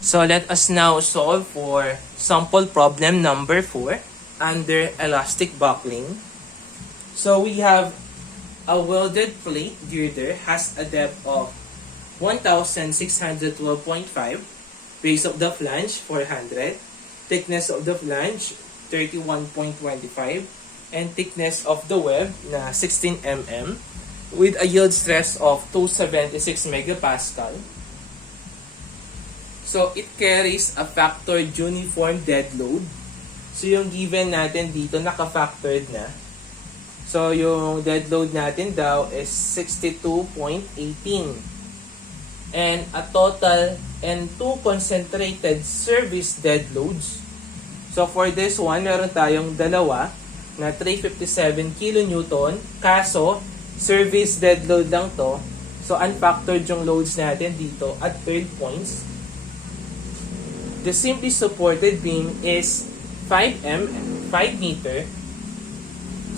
So let us now solve for sample problem number 4 under elastic buckling. So we have a welded plate girder has a depth of 1612.5, base of the flange 400, thickness of the flange 31.25, and thickness of the web na 16 mm with a yield stress of 276 megapascal. So, it carries a factored uniform dead load. So, yung given natin dito, naka-factored na. So, yung dead load natin daw is 62.18. And a total and 2 concentrated service dead loads. So, for this one, meron tayong dalawa na 357 kN. Kaso, service dead load lang to. So, unfactored yung loads natin dito at third points. The simply supported beam is 5 meter.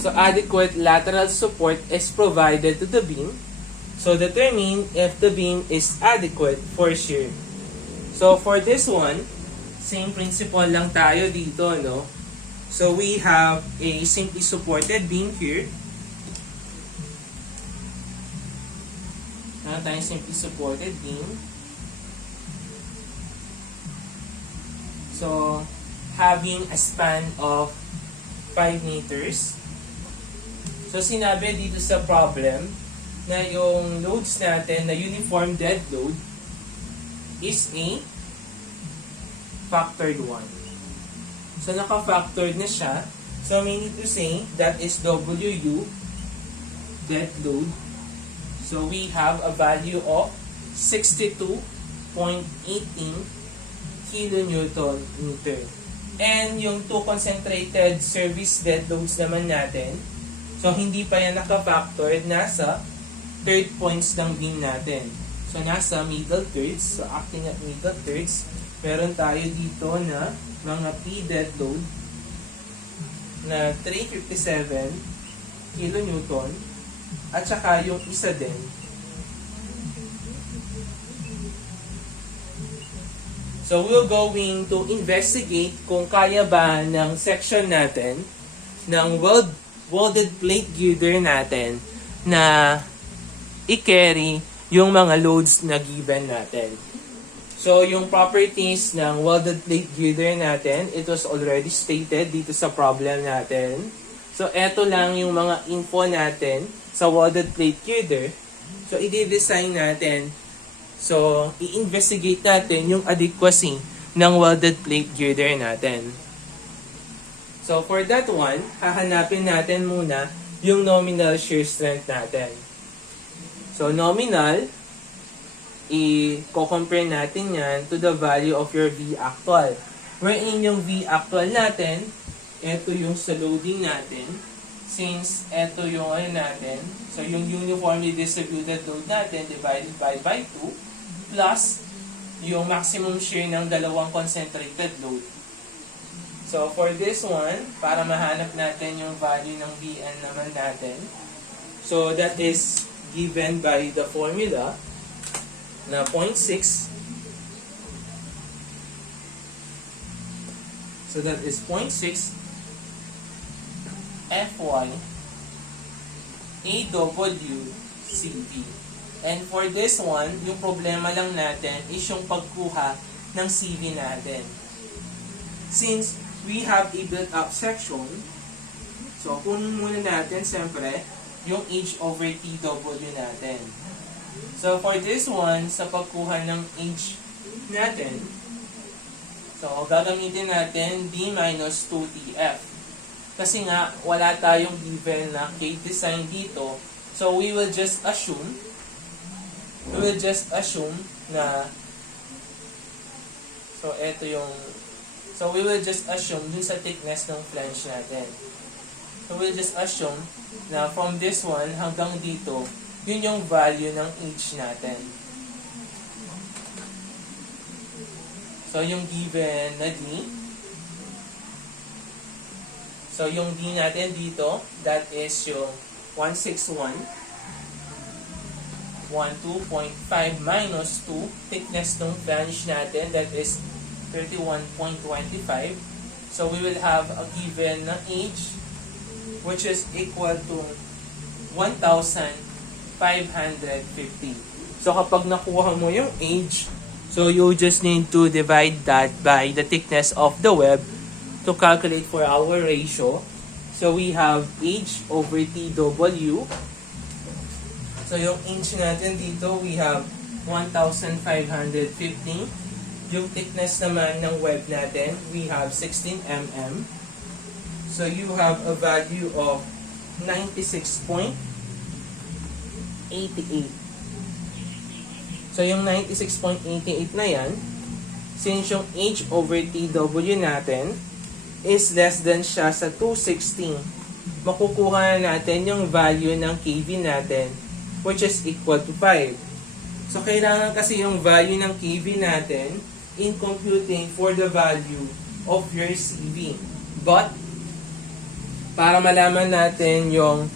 So adequate lateral support is provided to the beam. So determine if the beam is adequate for shear. So for this one, same principle lang tayo dito, no? So we have a simply supported beam here. Meron tayong simply supported beam. So, having a span of 5 meters. So, sinabi dito sa problem na yung loads natin na uniform dead load is a factored one. So, naka-factored na siya. So, we need to say that is WU dead load. So, we have a value of 62.18 kilonewton meter. And yung 2 concentrated service dead loads naman natin, so hindi pa yan naka-factored, nasa third points ng beam natin. So nasa middle thirds, so acting at middle thirds, meron tayo dito na mga P dead load na 357 kilonewton at saka yung isa din So, we're going to investigate kung kaya ba ng section natin, ng welded plate girder natin, na i-carry yung mga loads na given natin. So, yung properties ng welded plate girder natin, it was already stated dito sa problem natin. So, eto lang yung mga info natin sa welded plate girder. So, i-design natin. So, i-investigate natin yung adequacy ng welded plate girder natin. So, for that one, hahanapin natin muna yung nominal shear strength natin. So, nominal, i-compare natin yan to the value of your V actual. Wherein yung V actual natin, ito yung sa loading natin. Since ito yung natin, so yung uniformly distributed load natin divided by 2, plus yung maximum shear ng dalawang concentrated load. So, for this one, para mahanap natin yung value ng Vn naman natin, so that is given by the formula na 0.6. So, that is 0.6 Fy AWCV. And for this one, yung problema lang natin is yung pagkuha ng CV natin. Since we have a built-up section, so kunin muna natin siyempre yung H over TW natin. So for this one, sa pagkuha ng H natin, so gagamitin natin D minus 2TF. Kasi nga, wala tayong given na K-design dito. So we will just assume na we will just assume dun sa thickness ng flange natin. So we'll just assume na from this one hanggang dito, yun yung value ng H natin. So yung given na D, so yung D natin dito, that is yung 161. 12.5 minus 2, thickness ng flange natin, that is 31.25. So we will have a given na age which is equal to 1,550. So kapag nakuha mo yung age, so you just need to divide that by the thickness of the web to calculate for our ratio. So we have age over TW. So yung inch natin dito, we have 1,550. Yung thickness naman ng web natin, we have 16 mm. So you have a value of 96.88. So yung 96.88 na yan, since yung H over TW natin is less than siya sa 216, makukuha na natin yung value ng KV natin, which is equal to 5. So kailangan kasi yung value ng KV natin in computing for the value of your CV. But, para malaman natin yung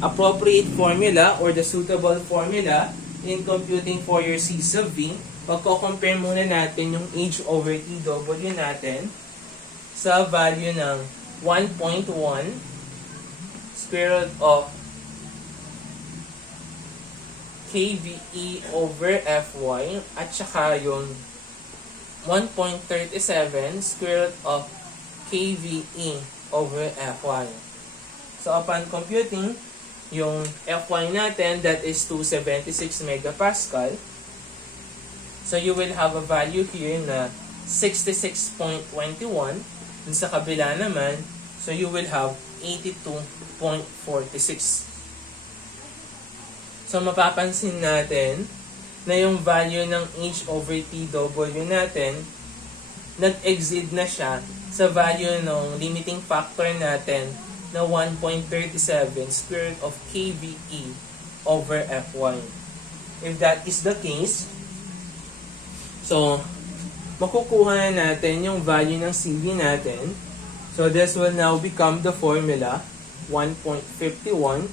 appropriate formula or the suitable formula in computing for your C sub V, pagko-compare muna natin yung H over TW natin sa value ng 1.1 square root of KVE over Fy at saka yung 1.37 square root of KVE over Fy. So upon computing, yung Fy natin, that is 276 megapascal. So you will have a value here na 66.21. Dun sa kabila naman, so you will have 82.46. So mapapansin natin na yung value ng H over TW natin, nag-exceed na siya sa value ng limiting factor natin na 1.37 square root of KVE over Fy. If that is the case, so makukuha na natin yung value ng CV natin. So this will now become the formula 1.51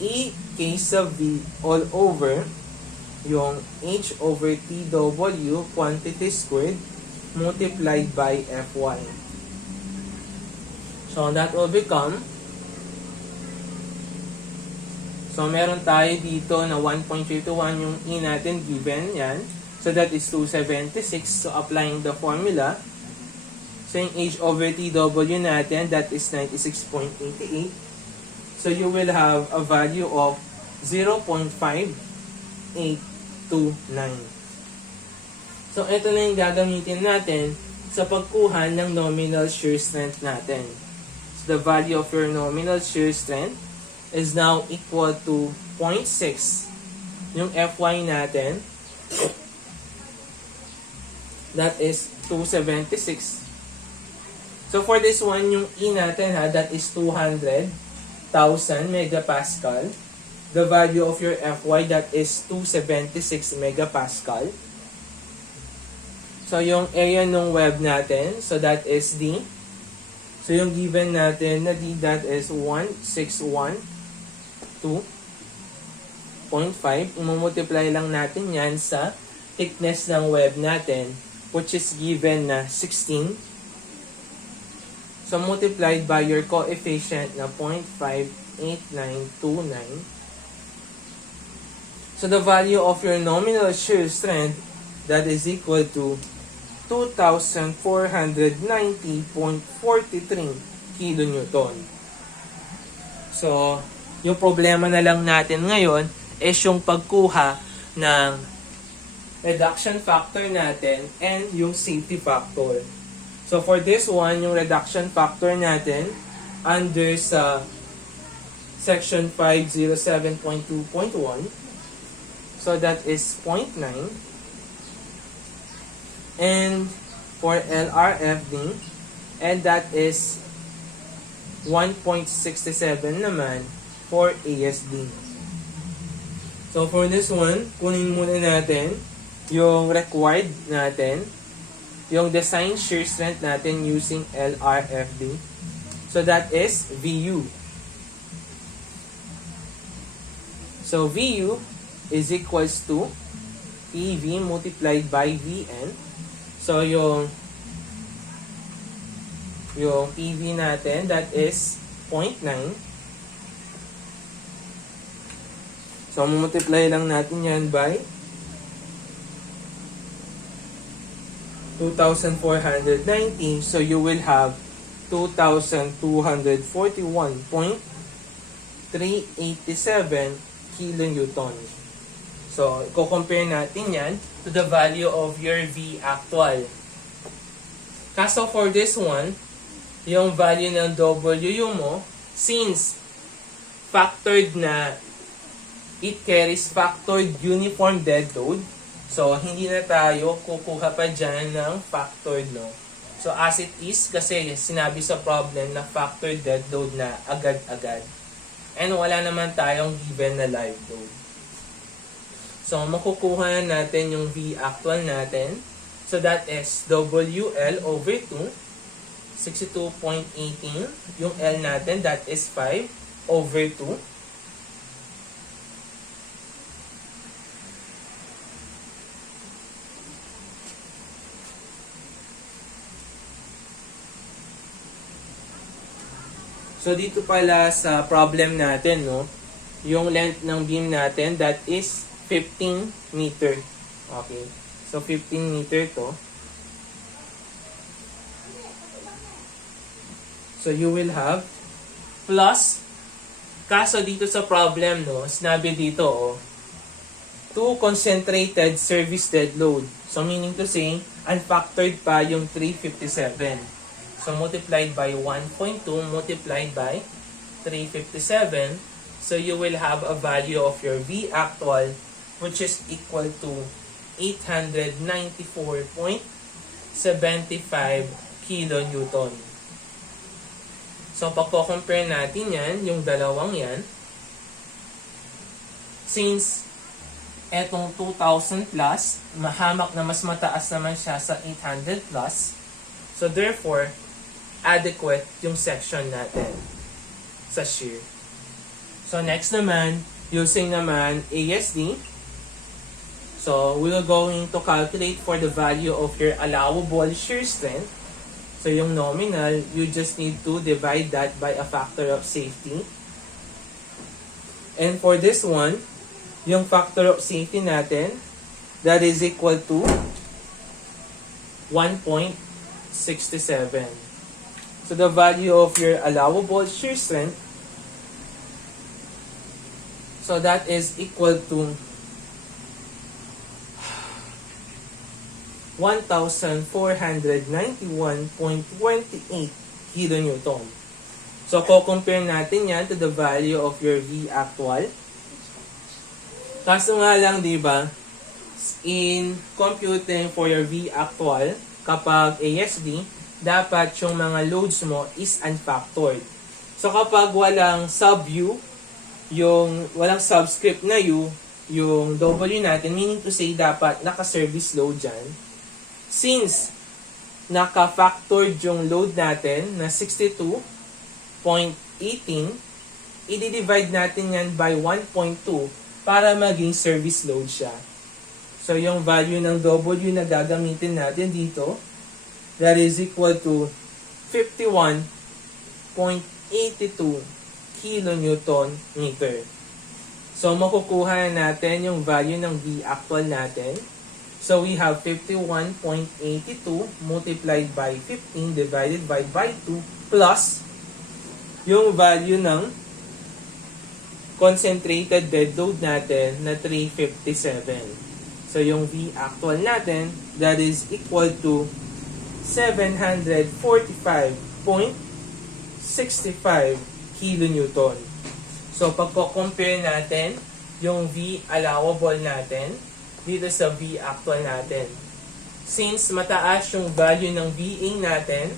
E K sub V all over yung H over TW quantity squared multiplied by Fy. So that will become, so meron tayo dito na 1.51 yung E natin given yan. So that is 276. So applying the formula, so yung H over TW natin, that is 96.88. So you will have a value of 0.5829. So ito na yung gagamitin natin sa pagkuha ng nominal shear strength natin. So the value of your nominal shear strength is now equal to 0.6. Yung Fy natin, that is 276. So for this one, yung E natin that is 200,000 megapascal. The value of your Fy, that is 276 megapascal. So yung area ng web natin, so that is D. So yung given natin na D, that is 1612.5. Imumultiply lang natin yan sa thickness ng web natin, which is given na 16. So multiplied by your coefficient na 0.58929. So the value of your nominal shear strength, that is equal to 2,490.43 kilonewton. So yung problema na lang natin ngayon is yung pagkuha ng reduction factor natin and yung safety factor. So for this one, yung reduction factor natin under sa section 507.2.1, so that is 0.9. And for LRFD, and that is 1.67 naman for ASD. So for this one, kunin muna natin yung required natin, yung design shear strength natin using LRFD. So that is VU. So VU is equals to PV multiplied by VN. So yung PV natin, that is 0.9. So multiply lang natin yan by 2,490. So you will have 2,241.387 kilonewton. So, i-compare natin yan to the value of your V actual. Kaso for this one, yung value ng W mo, since factored na it carries factored uniform dead load, so hindi na tayo kukuha pa dyan ng factored, no? So, as it is, kasi sinabi sa problem na factored dead load na agad-agad. And wala naman tayong given na live load. So, makukuha natin yung V actual natin. So, that is WL over 2, 62.18. Yung L natin, that is 5 over 2. So, dito pala sa problem natin, no, yung length ng beam natin, that is 15 meter. Okay. So, 15 meter to. So, you will have plus, kaso dito sa problem, no, sinabi dito, oh, 2 concentrated service dead load. So, meaning to say, unfactored pa yung 357. So, multiplied by 1.2 multiplied by 357. So, you will have a value of your V actual which is equal to 894.75 kilonewton. So, pagko-compare natin yan, yung dalawang yan, since etong 2,000 plus, mahamak na mas mataas naman siya sa 800 plus, so therefore, adequate yung section natin sa shear. So, next naman, using naman ASD, so, we're going to calculate for the value of your allowable shear strength. So, yung nominal, you just need to divide that by a factor of safety. And for this one, yung factor of safety natin, that is equal to 1.67. So, the value of your allowable shear strength, so that is equal to 1,491.28 kilonewton. So, compare natin yan to the value of your V actual. Kaso nga lang, di ba, in computing for your V actual, kapag ASD, dapat yung mga loads mo is unfactored. So, kapag walang sub-U, yung walang subscript na U, yung W natin, meaning to say, dapat naka-service load dyan. Since naka-factored yung load natin na 62.18, i-divide natin yan by 1.2 para maging service load siya. So, yung value ng W na gagamitin natin dito, that is equal to 51.82 kilonewton meter. So, makukuha natin yung value ng V actual natin. So, we have 51.82 multiplied by 15 divided by 2 plus yung value ng concentrated dead load natin na 357. So, yung V actual natin, that is equal to 745.65 kilonewton. So, pagko-compare natin yung V allowable natin dito sa V actual natin. Since mataas yung value ng VA natin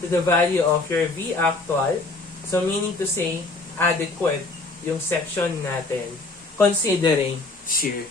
to the value of your V actual, so meaning to say, adequate yung section natin considering shear.